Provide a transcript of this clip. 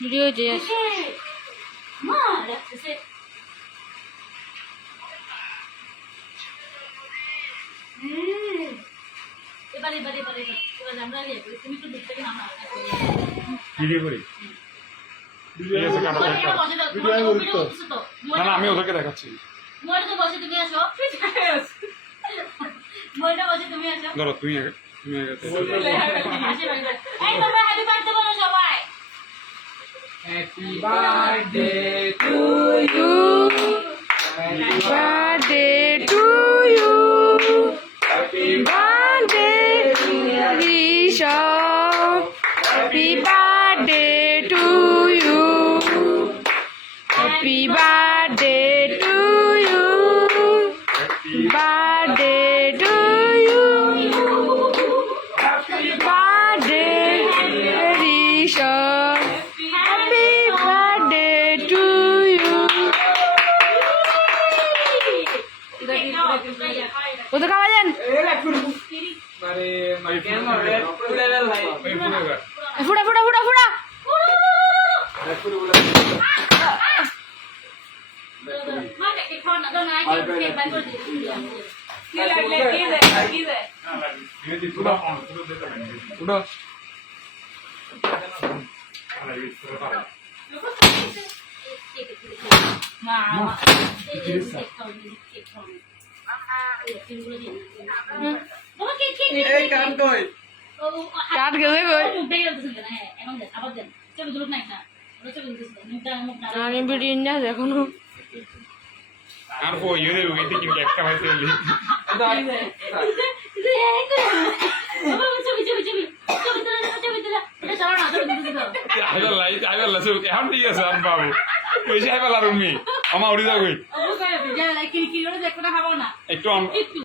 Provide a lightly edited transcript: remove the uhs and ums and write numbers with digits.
Video যে আমি ওদেরকে দেখাচ্ছি ধরো তুমি Happy birthday to you. Happy birthday to you. Happy Birthday to Risha. Happy birthday to you. Happy birthday to you. Birthday to you. Happy birthday, Risha. Happy birthday to you. Udah kawan? Fuda. কাট গেছে কই আমি video নিয়ে আসি এখনো আর কই ইয়ে দেব এতে কি একটা পাইতে বলি আইবার লাসু এখন ঠিক আছে আর বাবু কইছে আইবার আর উমি আমা উড়ি যাও কই একটু